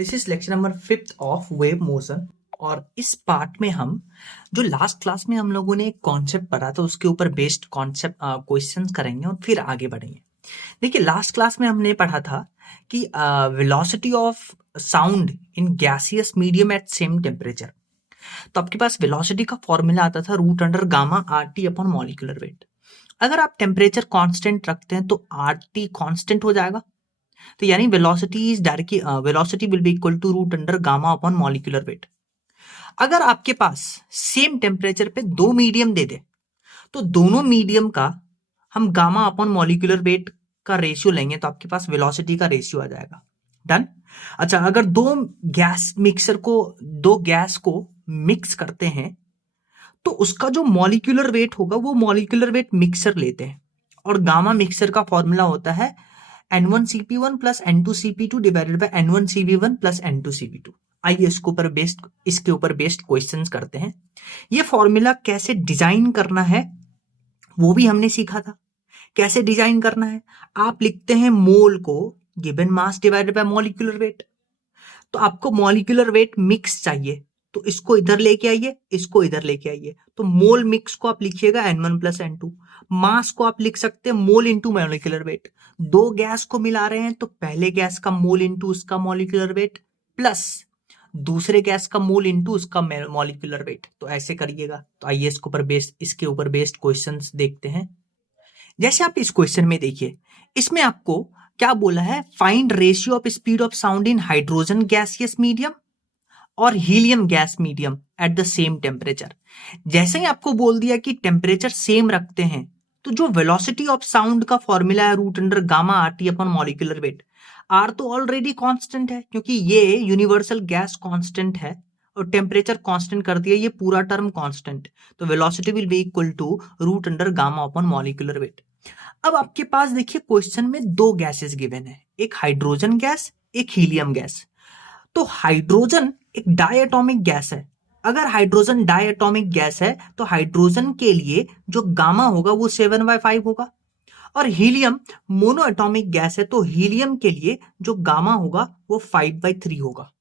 This is lecture number 5 of wave motion. और इस part में हम जो लास्ट क्लास में हम लोगों ने एक कॉन्सेप्ट पढ़ा था उसके ऊपर बेस्ड कॉन्सेप्ट क्वेश्चंस करेंगे और फिर आगे बढ़ेंगे। देखिए लास्ट क्लास में हमने पढ़ा था कि velocity of sound in gaseous medium at same temperature. तो आपके पास वेलोसिटी का फॉर्मूला आता था root under gamma R T upon molecular weight. अगर आप टेम्परेचर कांस्टेंट रखते हैं तो आर टी कांस्टेंट हो जाएगा। तो यानी velocity is directly velocity will be equal to root under gamma upon molecular weight. अगर आपके पास सेम टेम्परेचर पे दो मीडियम दे दे तो दोनों मीडियम का हम गामा अपॉन मॉलिक्यूलर वेट का रेशियो लेंगे तो आपके पास वेलोसिटी का रेशियो आ जाएगा। डन। अच्छा, अगर दो गैस को मिक्स करते हैं तो उसका जो मॉलिक्यूलर वेट होगा वो मॉलिक्यूलर वेट मिक्सर लेते हैं और गामा मिक्सर का फॉर्मूला होता है N1Cp1 plus N2Cp2 divided by N1Cv1 plus N2Cv2। आइए इसके ऊपर बेस्ड क्वेश्चंस करते हैं। ये फॉर्मूला कैसे डिजाइन करना है वो भी हमने सीखा था। कैसे डिजाइन करना है, आप लिखते हैं मोल को given mass divided by molecular weight. तो आपको मॉलिक्यूलर वेट मिक्स चाहिए तो इसको इधर लेके आइए, इसको इधर लेके आइए। तो मोल मिक्स को आप लिखिएगा N1 प्लस N2। मास को आप लिख सकते हैं मोल इंटू मॉलिक्यूलर वेट। दो गैस को मिला रहे हैं तो पहले गैस का मोल इंटू उसका मॉलिक्यूलर वेट प्लस दूसरे गैस का मोल इंटू उसका मॉलिक्यूलर वेट। तो ऐसे करिएगा। तो आइए इसके ऊपर बेस्ड क्वेश्चंस देखते हैं। जैसे आप इस क्वेश्चन में देखिए, इसमें आपको क्या बोला है, find ratio of speed of sound in hydrogen gaseous medium और helium gas medium at the same temperature. जैसे ही आपको बोल दिया कि टेम्परेचर सेम रखते हैं तो जो वेलोसिटी ऑफ साउंड का फॉर्मूला है root under gamma R T upon molecular weight. R तो ऑलरेडी कांस्टेंट है क्योंकि ये यूनिवर्सल गैस कांस्टेंट है और टेम्परेचर कांस्टेंट कर दिया, ये पूरा टर्म कांस्टेंट। तो velocity will be equal to root under gamma upon molecular weight. अब आपके पास देखिए क्वेश्चन में दो गैसेस गिवन है, एक हाइड्रोजन गैस एक हीलियम गैस। तो हाइड्रोजन एक डायटोमिक गैस है। अगर हाइड्रोजन डायटोमिक गैस है तो हाइड्रोजन के लिए जो गामा होगा वो 7/5 होगा और हीलियम मोनोएटॉमिक गैस है तो हीलियम के लिए जो गामा होगा वो 5/3 होगा।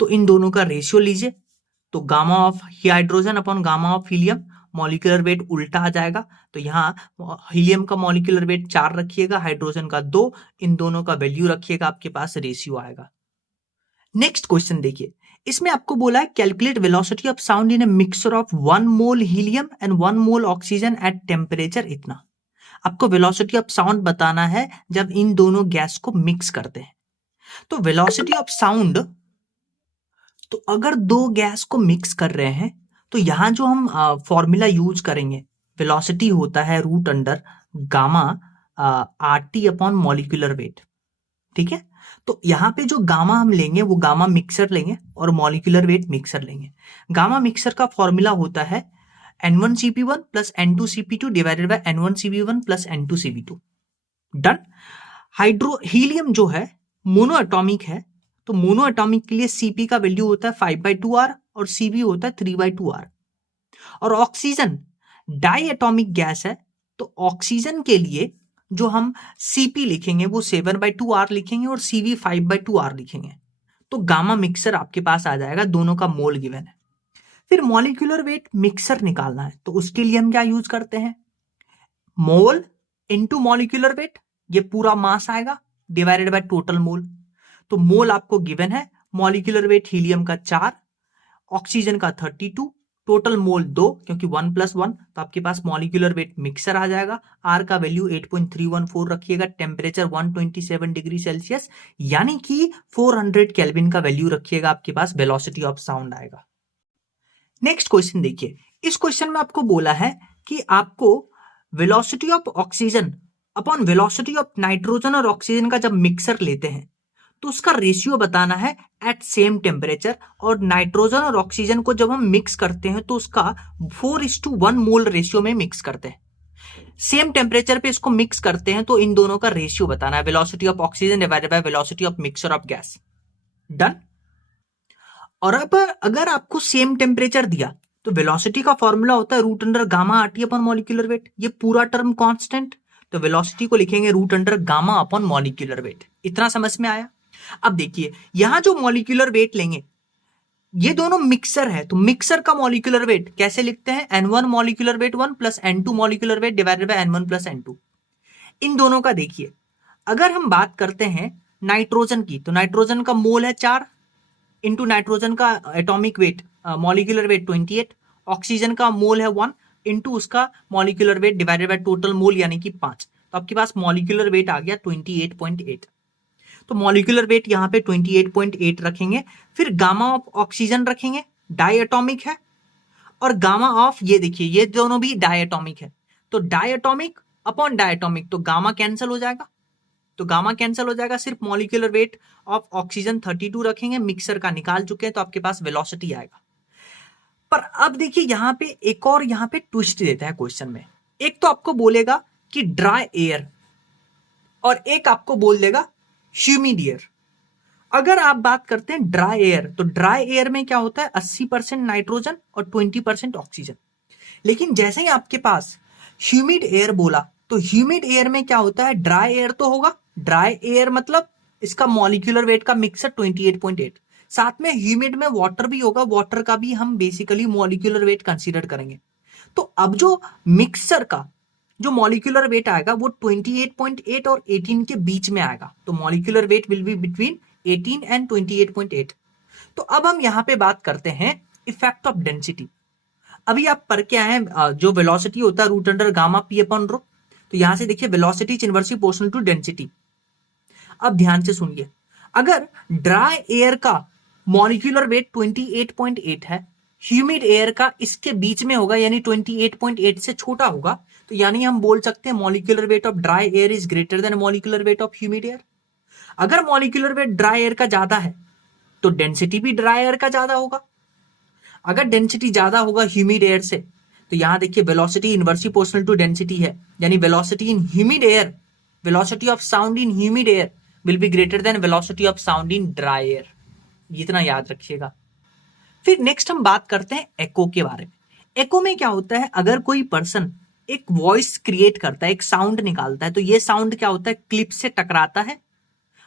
तो इन दोनों का रेशियो लीजिए। तो gamma of hydrogen upon gamma of helium, molecular weight उल्टा आ जाएगा। तो यहाँ हीलियम का मॉलिक्यूलर वेट 4 रखिएगा, हाइड्रोजन का 2, इन दोनों का वैल्यू रखिएगा, आपके पास रेशियो आएगा। नेक्स्ट क्वेश्चन देखिए, इसमें आपको बोला है calculate velocity of sound in a mixture of 1 mole helium and 1 mole oxygen at temperature इतना। आपको वेलोसिटी ऑफ साउंड बताना है जब इन दोनों गैस को मिक्स करते हैं। तो वेलोसिटी ऑफ साउंड, तो अगर दो गैस को मिक्स कर रहे हैं तो यहां जो हम फॉर्मूला यूज करेंगे, वेलोसिटी होता है root under gamma R T upon molecular weight. ठीक है, तो यहां पे जो गामा हम लेंगे वो गामा मिक्सर लेंगे और मॉलिक्यूलर वेट मिक्सर लेंगे। गामा मिक्सर का फॉर्मूला होता है N1Cp1 plus N2Cp2 divided by N1Cv1 plus N2Cv2। Done. Helium जो है मोनोएटॉमिक है तो मोनोएटॉमिक के लिए Cp का वैल्यू होता है 5/2R और Cv होता है 3/2R। और ऑक्सीजन डाई एटॉमिक गैस है तो ऑक्सीजन के लिए जो हम Cp लिखेंगे वो 7/2R लिखेंगे और Cv 5/2R लिखेंगे। तो गामा मिक्सर आपके पास आ जाएगा, दोनों का मोल गिवन है। फिर मॉलिक्यूलर वेट मिक्सर निकालना है तो उसके लिए हम क्या यूज करते हैं, मोल इनटू मॉलिक्यूलर वेट, ये पूरा मास आएगा डिवाइडेड बाय टोटल मोल। तो मोल आपको गिवन है, मॉलिक्यूलर वेट हीलियम का 4, ऑक्सीजन का 32, टोटल मोल 2 क्योंकि 1 + 1, तो आपके पास मॉलिक्यूलर वेट मिक्सर आ जाएगा। आर का वैल्यू 8.314 रखिएगा, टेम्परेचर 127 डिग्री सेल्सियस यानी कि 400 केल्विन का वैल्यू रखिएगा, आपके पास वेलोसिटी ऑफ साउंड आएगा। नेक्स्ट क्वेश्चन देखिए, इस क्वेश्चन में आपको बोला है कि आपको velocity of oxygen upon velocity of nitrogen और ऑक्सीजन का जब मिक्सर लेते हैं तो उसका रेशियो बताना है एट सेम टेम्परेचर। और नाइट्रोजन और ऑक्सीजन को जब हम मिक्स करते हैं तो उसका 4:1 मोल रेशियो में मिक्स करते हैं। सेम टेम्परेचर पे इसको मिक्स करते हैं तो इन दोनों का रेशियो बताना है, velocity of oxygen divided by velocity of mixture of gas. Done. और अब अगर आपको सेम टेम्परेचर दिया तो वेलोसिटी का फॉर्मूला होता है root under gamma R T upon molecular weight, ये पूरा टर्म कांस्टेंट। तो वेलोसिटी को लिखेंगे root under gamma upon molecular weight. इतना समझ में आया। अब देखिए यहां जो मॉलिक्यूलर वेट लेंगे, ये दोनों मिक्सर है, तो मिक्सर का मॉलिक्यूलर वेट कैसे लिखते हैं, N1 molecular weight 1 plus N2 molecular weight divided by N1 plus N2। इन दोनों का देखिए, अगर हम बात करते हैं नाइट्रोजन की, तो नाइट्रोजन का मोल है 4 इंटू नाइट्रोजन का atomic weight molecular weight 28, oxygen का मोल है 1 इंटू उसका molecular weight divided by total mole यानी कि 5, तो आपके पास मॉलिक्यूलर वेट आ गया 28.8। तो मॉलिक्यूलर वेट यहां पे 28.8 रखेंगे, फिर गामा ऑफ ऑक्सीजन रखेंगे, डाई एटॉमिक है, और गामा ऑफ ये देखिए ये दोनों भी डाई एटॉमिक है, तो diatomic upon diatomic, तो गामा कैंसिल हो जाएगा, तो गामा कैंसिल हो जाएगा, सिर्फ मॉलिक्यूलर वेट ऑफ ऑक्सीजन 32 रखेंगे, मिक्सर का निकाल चुके हैं, तो आपके पास वेलोसिटी आएगा। पर अब देखिए यहां पे एक और यहां पे ट्विस्ट देता है क्वेश्चन में, एक तो आपको बोलेगा कि ड्राई एयर और एक आपको बोल देगा ह्यूमिड एयर। अगर आप बात करते हैं ड्राई एयर, तो ड्राई एयर में क्या होता है 80% नाइट्रोजन और 20% ऑक्सीजन, लेकिन जैसे ही आपके पास ह्यूमिड एयर बोला, तो ह्यूमिड एयर में क्या होता है, ड्राई एयर तो होगा, ड्राई एयर मतलब इसका मॉलिक्यूलर वेट का मिक्सर 28.8, साथ में ह्यूमिड में वाटर भी होगा, वाटर का भी हम बेसिकली मॉलिक्यूलर वेट कंसीडर करेंगे। तो अब जो मिक्सर का जो मॉलिक्यूलर वेट आएगा वो 28.8 और 18 के बीच में आएगा, तो molecular weight will be between 18 and 28.8। तो अब हम यहां पे बात करते हैं इफेक्ट ऑफ डेंसिटी। अभी आप पढ़ के आए हैं जो वेलोसिटी होता है root under gamma P upon rho, तो यहां से देखिए velocity is inversely proportional to density. अब ध्यान से सुनिए, अगर ड्राई एयर का मॉलिक्यूलर वेट 28.8 है, ह्यूमिड एयर का इसके बीच में होगा यानी 28.8 से छोटा होगा, तो यानी हम बोल सकते हैं molecular weight of dry air is greater than molecular weight of humid air. अगर मॉलिक्यूलर वेट ड्राई एयर का ज्यादा है तो डेंसिटी भी ड्राई एयर का ज्यादा होगा। अगर डेंसिटी ज्यादा होगा ह्यूमिड एयर से, तो यहां देखिए velocity inversely proportional to density है, यानी velocity in humid air, velocity of sound in humid air will be greater than velocity of sound in dry air, इतना याद रखिएगा। फिर नेक्स्ट हम बात करते हैं एको के बारे में। एको में क्या होता है, अगर कोई पर्सन एक वॉइस क्रिएट करता है, एक साउंड निकालता है, तो ये साउंड क्या होता है, क्लिप से टकराता है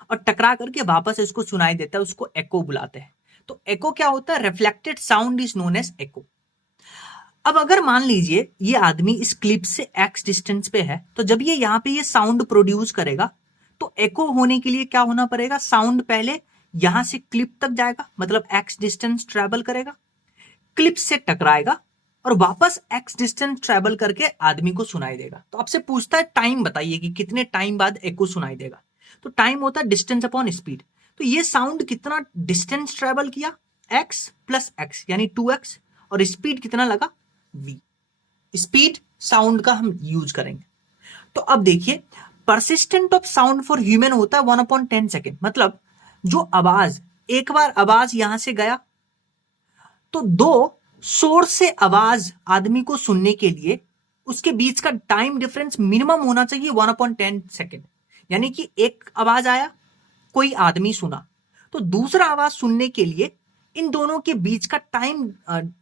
और टकरा करके वापस इसको सुनाई देता है, उसको एको बुलाते हैं। तो एको क्या होता है, reflected sound is known as echo. अब अगर मान लीजिए ये आदमी इस क्लिप से एक्स डिस्टेंस पे है, तो जब ये यहाँ पे ये साउंड प्रोड्यूस करेगा, तो एको होने के लिए क्या होना पड़ेगा, साउंड पहले यहां से क्लिप तक जाएगा, मतलब एक्स डिस्टेंस ट्रेवल करेगा, क्लिप से टकराएगा और वापस एक्स डिस्टेंस ट्रेवल करके आदमी को सुनाई देगा। तो आपसे पूछता है टाइम बताइए कि कितने टाइम बाद एको सुनाई देगा, तो टाइम होता है डिस्टेंस अपॉन स्पीड। तो ये साउंड कितना डिस्टेंस ट्रेवल किया, x प्लस एक्स यानी 2x, और स्पीड कितना लगा v, स्पीड साउंड का हम यूज करेंगे। तो अब देखिए persistent of sound for human होता है 1/10 सेकेंड, मतलब जो आवाज, एक बार आवाज यहां से गया तो दो सोर्स से आवाज आदमी को सुनने के लिए उसके बीच का टाइम डिफरेंस मिनिमम होना चाहिए 1/10 सेकेंड, यानी कि एक आवाज आया, कोई आदमी सुना, तो दूसरा आवाज सुनने के लिए इन दोनों के बीच का टाइम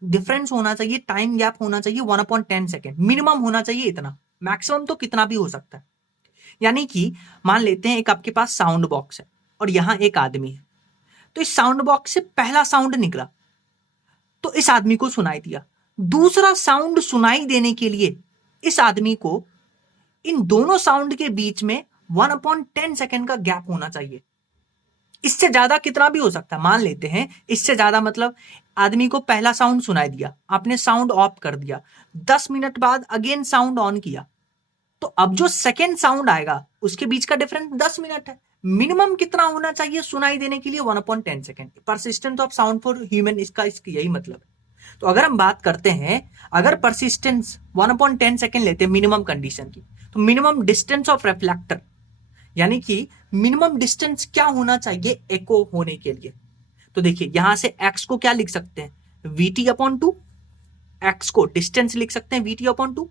डिफरेंस होना चाहिए, टाइम गैप होना चाहिए 1/10 सेकेंड, मिनिमम होना चाहिए इतना, मैक्सिमम तो कितना भी हो सकता है। यानी कि मान लेते हैं एक आपके पास साउंड बॉक्स है और यहां एक आदमी है, तो इस साउंड बॉक्स से पहला साउंड निकला तो इस आदमी को सुनाई दिया, दूसरा साउंड सुनाई देने के लिए इस आदमी को इन दोनों साउंड के बीच में 1/10 सेकेंड का गैप होना चाहिए। इससे ज्यादा कितना भी हो सकता है, मान लेते हैं इससे ज्यादा, मतलब आदमी को पहला साउंड सुनाई दिया, आपने साउंड ऑफ कर दिया, 10 मिनट बाद अगेन साउंड ऑन किया, तो अब जो सेकेंड साउंड आएगा उसके बीच का डिफरेंस 10 मिनट है। मिनिमम कितना होना चाहिए सुनाई देने के लिए, 1/10 second. Persistence of sound for human इसका यही मतलब है। तो अगर हम बात करते हैं, अगर परसिस्टेंस 1/10 सेकेंड लेते हैं मिनिमम कंडीशन की, तो मिनिमम डिस्टेंस ऑफ रिफ्लेक्टर, यानी कि मिनिमम डिस्टेंस क्या होना चाहिए एको होने के लिए, तो देखिए यहां से x को क्या लिख सकते हैं, vt/2, x को डिस्टेंस लिख सकते हैं vt/2,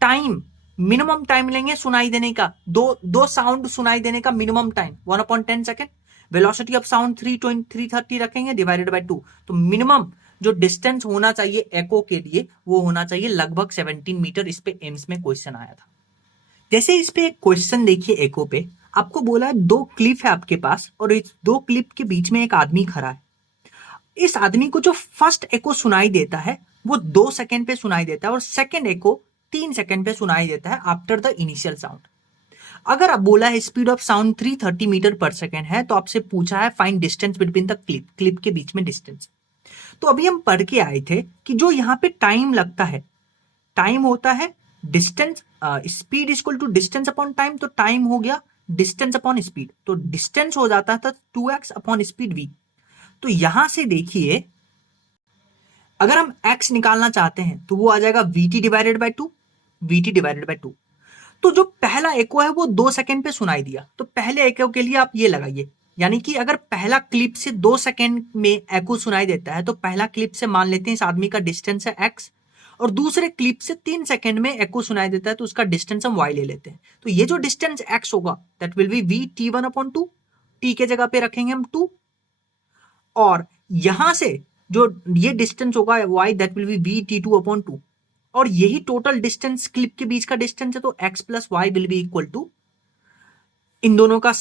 टाइम मिनिमम टाइम लेंगे सुनाई देने का, दो साउंड सुनाई देने का minimum time 1/10 second, velocity of sound 330 रखेंगे डिवाइडेड बाय 2, तो मिनिमम जो डिस्टेंस होना चाहिए एको के लिए वो होना चाहिए लगभग 17 मीटर। इस पे एम्स में क्वेश्चन आया था। जैसे इस पे एक क्वेश्चन देखिए, एको पे आपको बोला है 2 क्लिप है आपके पास और इस 2 क्लिप के बीच में एक आदमी खड़ा है। इस आदमी को जो फर्स्ट एको सुनाई देता है वो 2 सेकंड पे सुनाई देता है और सेकंड एको 3 सेकंड पे सुनाई देता है आफ्टर द इनिशियल साउंड। अगर आप बोला है स्पीड ऑफ साउंड 330 मीटर पर सेकेंड है, तो आपसे पूछा है find distance between the clip के बीच में डिस्टेंस। तो अभी हम पढ़ के आए थे कि जो यहाँ पे टाइम लगता है, टाइम होता है distance, speed equal to distance upon time, तो टाइम हो गया डिस्टेंस अपॉन स्पीड, तो डिस्टेंस हो जाता था 2x अपॉन स्पीड v। तो यहां से देखिए अगर हम x निकालना चाहते हैं तो वो आ जाएगा vt divided by 2, vt divided by 2। तो जो पहला एको है वो 2 सेकंड पे सुनाई दिया, तो पहले एको के लिए आप ये लगाइए, यानी कि अगर पहला क्लिप से 2 सेकंड में एको सुनाई देता है तो पहला क्लिप से मान लेते हैं इस आदमी का डिस्टेंस है x, और दूसरे क्लिप से 3 सेकंड में एको सुनाई देता है तो उसका डिस्टेंस हम y ले लेते हैं। तो ये जो डिस्टेंस x होगा that will B v t1 upon 2, t के जगह पे रखेंगे हम 2, और यहां से जो ये डिस्टेंस होगा y that will B v t2 upon 2, और यही टोटल डिस्टेंस क्लिप के बीच का डिस्टेंस है, तो x plus y will be equal to इन दोनों का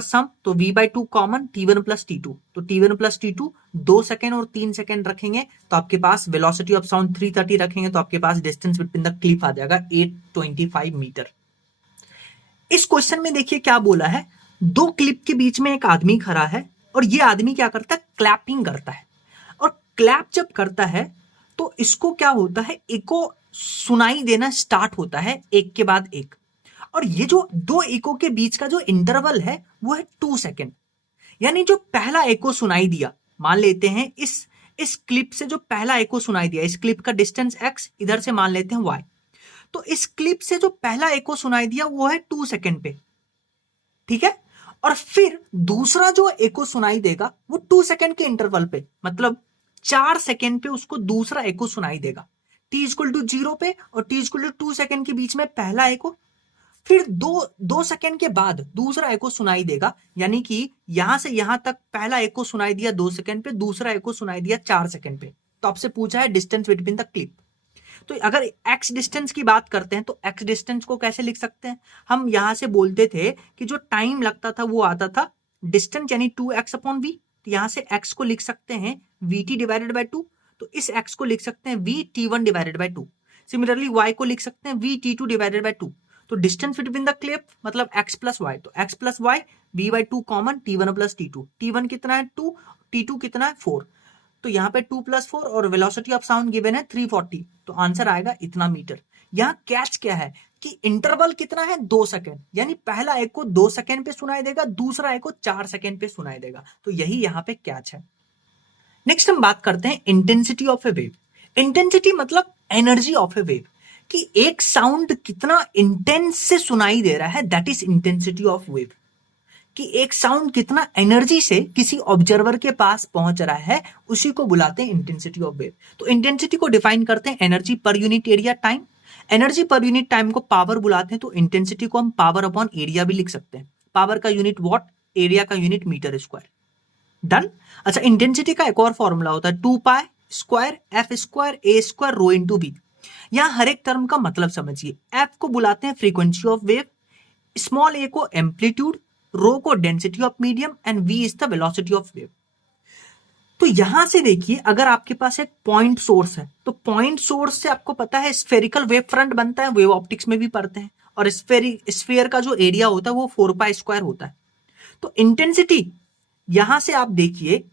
सम, तो v by 2 common t1 plus t2, तो t1 प्लस t2 2 सेकेंड और 3 सेकेंड रखेंगे तो आपके पास वेलोसिटी ऑफ साउंड 330 रखेंगे तो आपके पास डिस्टेंस बिटवीन द क्लिप आ जाएगा 825 मीटर। इस क्वेश्चन में देखिए क्या बोला है, 2 क्लिप के बीच में एक आदमी खड़ा है और ये आदमी क्या करता है, क्लैपिंग करता है, और क्लैप जब करता है तो इसको क्या होता है, एको सुनाई देना स्टार्ट होता है एक के बाद एक, और ये जो 2 एको के बीच का जो इंटरवल है वो है 2 सेकेंड। यानी जो पहला एको सुनाई दिया, मान लेते हैं इस क्लिप से जो पहला एको सुनाई दिया, इस क्लिप का डिस्टेंस x, इधर से मान लेते हैं y, तो इस क्लिप से जो पहला एको सुनाई दिया वो है 2 सेकेंड पे, ठीक है, और फिर दूसरा जो एको सुनाई देगा वो 2 सेकेंड के इंटरवल पे, मतलब 4 सेकेंड पे उसको दूसरा एको सुनाई देगा, t इक्वल टू 0 पे और t इक्वल टू 2 सेकेंड के बीच में पहला एको, फिर दो सेकेंड के बाद दूसरा एको सुनाई देगा, यानी कि यहां से यहां तक पहला एको सुनाई दिया 2 सेकेंड पे, दूसरा एको सुनाई दिया 4 सेकेंड पे। तो आपसे पूछा है डिस्टेंस बिटवीन द क्लिप। तो अगर x डिस्टेंस की बात करते हैं तो x डिस्टेंस को कैसे लिख सकते हैं, हम यहां से बोलते थे कि जो टाइम लगता था वो आता था डिस्टेंस यानी 2x अपॉन v, तो यहां से x को लिख सकते हैं vt डिवाइडेड बाय 2, तो इस x को लिख सकते हैं vt1 divided by 2। Similarly y को लिख सकते हैं vt2 डिवाइडेड बाय 2। तो डिस्टेंस बिटवीन द क्लिप मतलब x प्लस वाई, तो x plus y v by 2 common t1 plus t2, t1 कितना है 2, t2 कितना है 4, तो यहाँ पे 2 प्लस 4 और वेलोसिटी ऑफ साउंड गिवन है 340, तो आंसर आएगा इतना मीटर। यहाँ कैच क्या है कि इंटरवल कितना है 2 सेकेंड, यानी पहला एको 2 सेकेंड पे सुनाई देगा, दूसरा एको 4 सेकेंड पे सुनाई देगा, तो यही यहाँ पे कैच है। नेक्स्ट हम बात करते हैं intensity of A wave. Intensity मतलब एनर्जी ऑफ ए वेव, कि एक साउंड कितना इंटेंस से सुनाई दे रहा है, that is intensity of wave, कि एक साउंड कितना एनर्जी से किसी ऑब्जर्वर के पास पहुंच रहा है, उसी को बुलाते हैं इंटेंसिटी ऑफ वेव। तो इंटेंसिटी को डिफाइन करते हैं एनर्जी पर यूनिट एरिया टाइम, एनर्जी पर यूनिट टाइम को पावर बुलाते हैं, तो इंटेंसिटी को हम पावर अपॉन एरिया भी लिख सकते हैं, पावर का यूनिट वॉट, एरिया का यूनिट मीटर स्क्वायर। डन। अच्छा, इंटेंसिटी का एक और फॉर्मूला होता है 2 pi square f square a square rho into B. यहां हर एक टर्म का मतलब समझिए, एफ को बुलाते हैं frequency of wave, small a को एम्पलीट्यूड, रो को density of medium and v is the velocity of wave. तो यहां से देखिए अगर आपके पास एक पॉइंट सोर्स है तो पॉइंट सोर्स से आपको पता है स्फेरिकल वेव फ्रंट बनता है, वेव ऑप्टिक्स में भी पढ़ते हैं, और स्फेयर का जो एरिया होता है वो 4 पाई स्क्वायर होता है। तो इंटेंसिटी यहां से आप देखिए,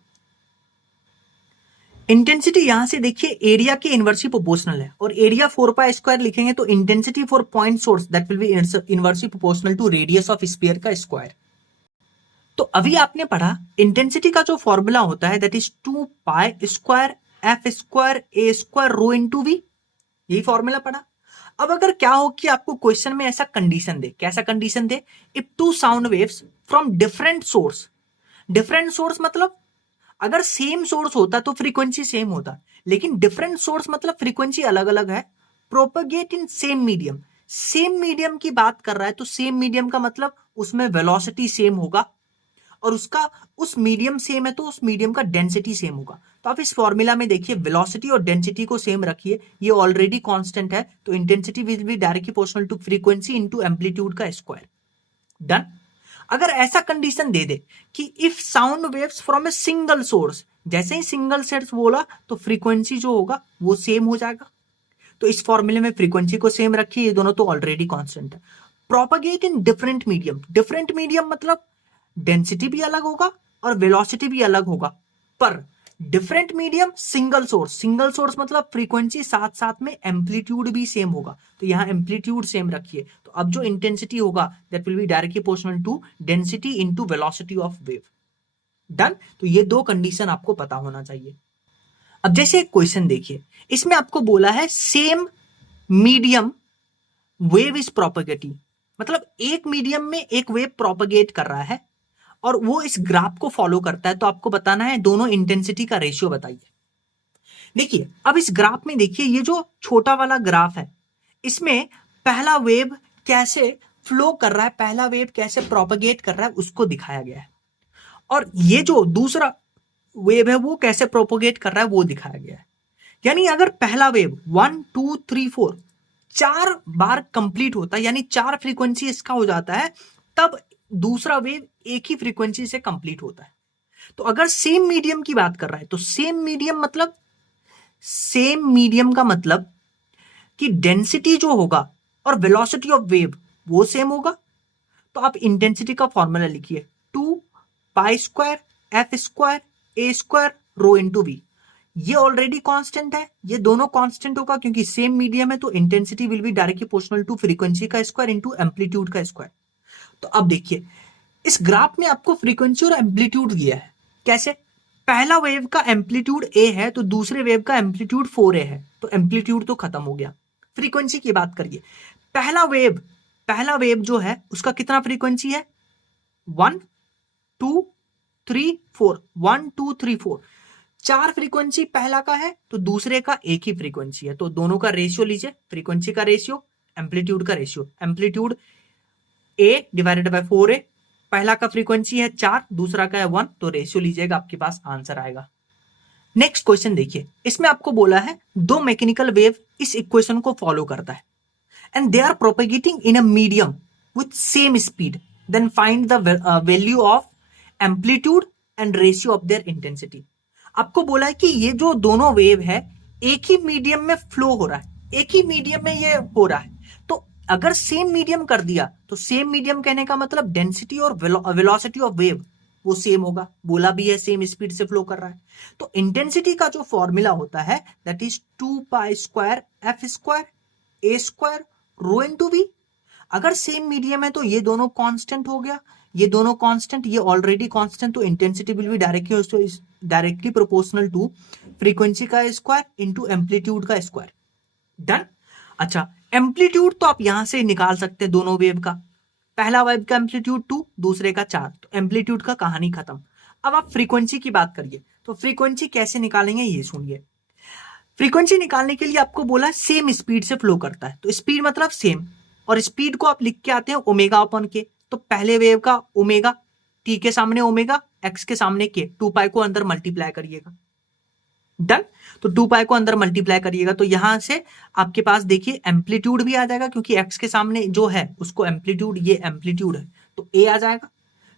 इंटेंसिटी यहां से देखिए एरिया के इनवर्सली प्रोपोर्शनल है, और एरिया 4 पाई स्क्वायर लिखेंगे तो intensity for point source that will be inversely proportional to radius of sphere का स्क्वायर। तो अभी आपने पढ़ा इंटेंसिटी का जो फॉर्मूला होता है that is 2 pi square f square a square rho into v, यही फॉर्मूला पढ़ा। अब अगर क्या हो कि आपको क्वेश्चन में ऐसा कंडीशन दे, कैसा condition they, if 2 sound waves from different source, different source मतलब अगर सेम सोर्स होता तो फ्रीक्वेंसी सेम होता, लेकिन डिफरेंट सोर्स मतलब फ्रीक्वेंसी अलग अलग है, propagate in same medium, same medium की बात कर रहा है तो सेम मीडियम का मतलब उसमें वेलोसिटी सेम होगा, और उसका उस मीडियम सेम है तो उस मीडियम का डेंसिटी सेम होगा। तो आप इस फॉर्मूला में देखिए वेलोसिटी और डेंसिटी को सेम रखिए, ये ऑलरेडी कांस्टेंट है, तो intensity will be directly proportional to frequency into amplitude का स्क्वायर। डन। अगर ऐसा कंडीशन दे दे कि if sound waves from a single source, जैसे ही सिंगल सोर्स बोला तो फ्रीक्वेंसी जो होगा वो सेम हो जाएगा, तो इस फॉर्मूले में फ्रीक्वेंसी को सेम रखिए, ये दोनों तो ऑलरेडी कांस्टेंट है। Propagate in different medium, different medium मतलब डेंसिटी भी अलग होगा और वेलोसिटी भी अलग होगा, पर डिफरेंट मीडियम सिंगल सोर्स मतलब फ्रीक्वेंसी साथ साथ में एम्पलीट्यूड भी सेम होगा, तो यहां एम्पलीट्यूड सेम रखिए। तो अब जो इंटेंसिटी होगा that will be directly proportional to density into velocity of wave. Done. तो ये दो कंडीशन आपको पता होना चाहिए। अब जैसे एक क्वेश्चन देखिए, इसमें आपको बोला है same medium wave is propagating, मतलब एक मीडियम में एक वेव प्रोपगेट कर रहा है और वो इस ग्राफ को फॉलो करता है, तो आपको बताना है दोनों इंटेंसिटी का रेशियो बताइए। देखिए अब इस ग्राफ में देखिए, ये जो छोटा वाला ग्राफ है इसमें पहला वेव कैसे फ्लो कर रहा है, पहला वेव कैसे प्रोपगेट कर रहा है उसको दिखाया गया है, और ये जो दूसरा वेव है वो कैसे प्रोपोगेट कर रहा है वो दिखाया गया है। यानी अगर पहला वेव 1 2 3 4 4 बार कंप्लीट होता है, यानी 4 फ्रीक्वेंसी इसका हो जाता है, तब दूसरा वेव एक ही फ्रीक्वेंसी से कंप्लीट होता है। तो अगर सेम मीडियम की बात कर रहा है तो सेम मीडियम का मतलब कि डेंसिटी जो होगा और वेलोसिटी ऑफ वेव वो सेम होगा। तो आप इंटेंसिटी का फॉर्मूला लिखिए, 2 pi square f square a square rho into v. ये ऑलरेडी कांस्टेंट है, ये दोनों कांस्टेंट होगा क्योंकि सेम मीडियम है, तो intensity will be directly proportional to frequency का स्क्वायर इंटू एम्पलीट्यूड का स्क्वायर। तो अब देखिए इस ग्राफ में आपको फ्रीक्वेंसी और एम्पलीट्यूड दिया है, कैसे? पहला वेव का एम्पलीट्यूड ए है तो दूसरे वेव का एम्पलीट्यूड 4a है, तो एम्पलीट्यूड तो खत्म हो गया। फ्रीक्वेंसी की बात करिए, पहला वेव जो है उसका कितना फ्रीक्वेंसी है? 1 2 3 4, 1 2 3 4, 4 फ्रीक्वेंसी पहला का है तो दूसरे का एक ही फ्रीक्वेंसी है, तो दोनों का रेशियो लीजिए, फ्रीक्वेंसी का रेशियो एम्पलीट्यूड का ratio, amplitude a divided by 4a, पहला का फ्रीक्वेंसी है 4, दूसरा का है 1, तो रेशियो लीजिएगा, आपके पास आंसर आएगा। नेक्स्ट क्वेश्चन देखिए, इसमें आपको बोला है दो मैकेनिकल वेव इस इक्वेशन को फॉलो करता है and they are propagating in a medium with same speed, then find the value of amplitude and ratio of their intensity. आपको बोला है कि ये जो दोनों वेव है एक ही मीडियम में फ्लो हो रहा है, एक ही मीडियम में ये हो रहा है, तो अगर सेम मीडियम कर दिया तो सेम मीडियम कहने का मतलब डेंसिटी और वेलोसिटी ऑफ वेव वो सेम होगा, बोला भी है सेम स्पीड से फ्लो कर रहा है। तो इंटेंसिटी का जो फॉर्मूला होता है that is 2 pi square f square a square rho into v. अगर सेम मीडियम है तो ये दोनों कांस्टेंट हो गया, ये दोनों कांस्टेंट, ये ऑलरेडी कांस्टेंट, तो intensity will be directly proportional to frequency का स्क्वायर इनटू एम्पलीट्यूड का स्क्वायर। डन। अच्छा, एम्पलीट्यूड तो आप यहां से निकाल सकते हैं दोनों वेव का, पहला वेव का एम्पलीट्यूड 2, दूसरे का 4, तो एम्पलीट्यूड का कहानी खत्म। अब आप फ्रीक्वेंसी की बात करिए, तो फ्रीक्वेंसी कैसे निकालेंगे ये सुनिए। फ्रीक्वेंसी निकालने के लिए आपको बोला सेम स्पीड से फ्लो करता है, तो स्पीड मतलब सेम, और स्पीड को आप लिख के आते हैं ओमेगा अपन के, तो पहले वेव का ओमेगा, टी के सामने ओमेगा, एक्स के सामने के, 2 पाई को अंदर मल्टीप्लाई करिएगा। डन। तो 2 पाई को अंदर मल्टीप्लाई करिएगा तो यहां से आपके पास देखिए एम्पलीट्यूड भी आ जाएगा, क्योंकि एक्स के सामने जो है उसको एम्पलीट्यूड, ये एम्पलीट्यूड है तो ए आ जाएगा।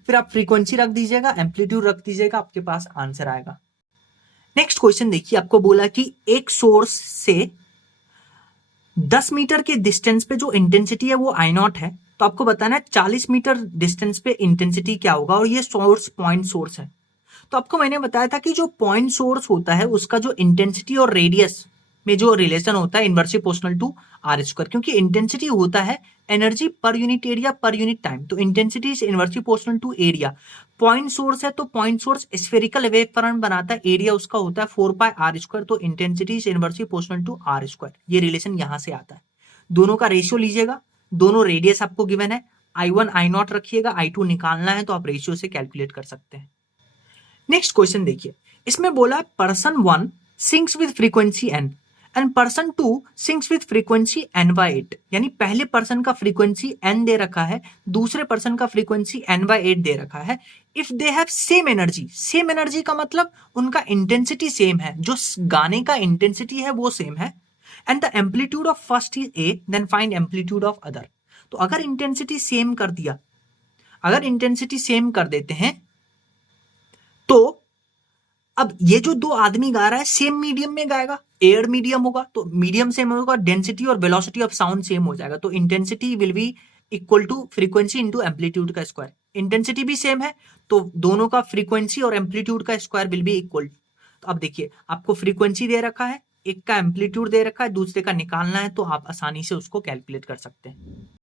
फिर आप फ्रीक्वेंसी रख दीजिएगा, एम्पलीट्यूड रख दीजिएगा, आपके पास आंसर आएगा। नेक्स्ट क्वेश्चन देखिए, आपको बोला कि एक सोर्स से 10 मीटर के डिस्टेंस पे जो इंटेंसिटी है वो आई नॉट है, तो आपको बताना है 40 मीटर डिस्टेंस पे इंटेंसिटी क्या होगा, और ये सोर्स पॉइंट सोर्स है। तो आपको मैंने बताया था कि जो पॉइंट सोर्स होता है उसका जो इंटेंसिटी और रेडियस में जो रिलेशन होता है inversely proportional to r square, क्योंकि इंटेंसिटी होता है एनर्जी पर यूनिट एरिया पर यूनिट टाइम, तो intensity is inversely proportional to area. Point source है तो point source spherical wave front बनाता है, एरिया उसका होता है 4 पाई आर स्क्वायर, तो intensity is inversely proportional to r square, ये रिलेशन यहां से आता है। दोनों का रेशियो लीजिएगा, दोनों रेडियस आपको गिवन है, I1 I0 रखिएगा, I2 निकालना है तो आप रेशियो से कैलकुलेट कर सकते हैं। नेक्स्ट क्वेश्चन देखिए, इसमें बोला person 1 sinks with frequency n and person 2 sinks with frequency n/8, यानी पहले पर्सन का फ्रीक्वेंसी n दे रखा है, दूसरे पर्सन का फ्रीक्वेंसी n/8 दे रखा है। If they have same energy, same energy का मतलब उनका इंटेंसिटी सेम है, जो गाने का इंटेंसिटी है वो सेम है, and the amplitude of first is a, then find amplitude of other. तो अगर इंटेंसिटी सेम कर दिया, अगर इंटेंसिटी सेम कर देते हैं, तो अब ये जो दो आदमी गा रहा है सेम मीडियम में गाएगा, एयर मीडियम होगा, तो मीडियम सेम होगा, डेंसिटी और वेलोसिटी ऑफ साउंड सेम हो जाएगा, तो intensity will be equal to frequency into amplitude का स्क्वायर। इंटेंसिटी भी सेम है, तो दोनों का फ्रीक्वेंसी और एम्पलीट्यूड का स्क्वायर विल बी इक्वल। तो अब देखिए, आपको फ्रीक्वेंसी दे रखा है, एक का एम्पलीट्यूड दे रखा है, दूसरे का निकालना है, तो आप आसानी से उसको कैलकुलेट कर सकते हैं।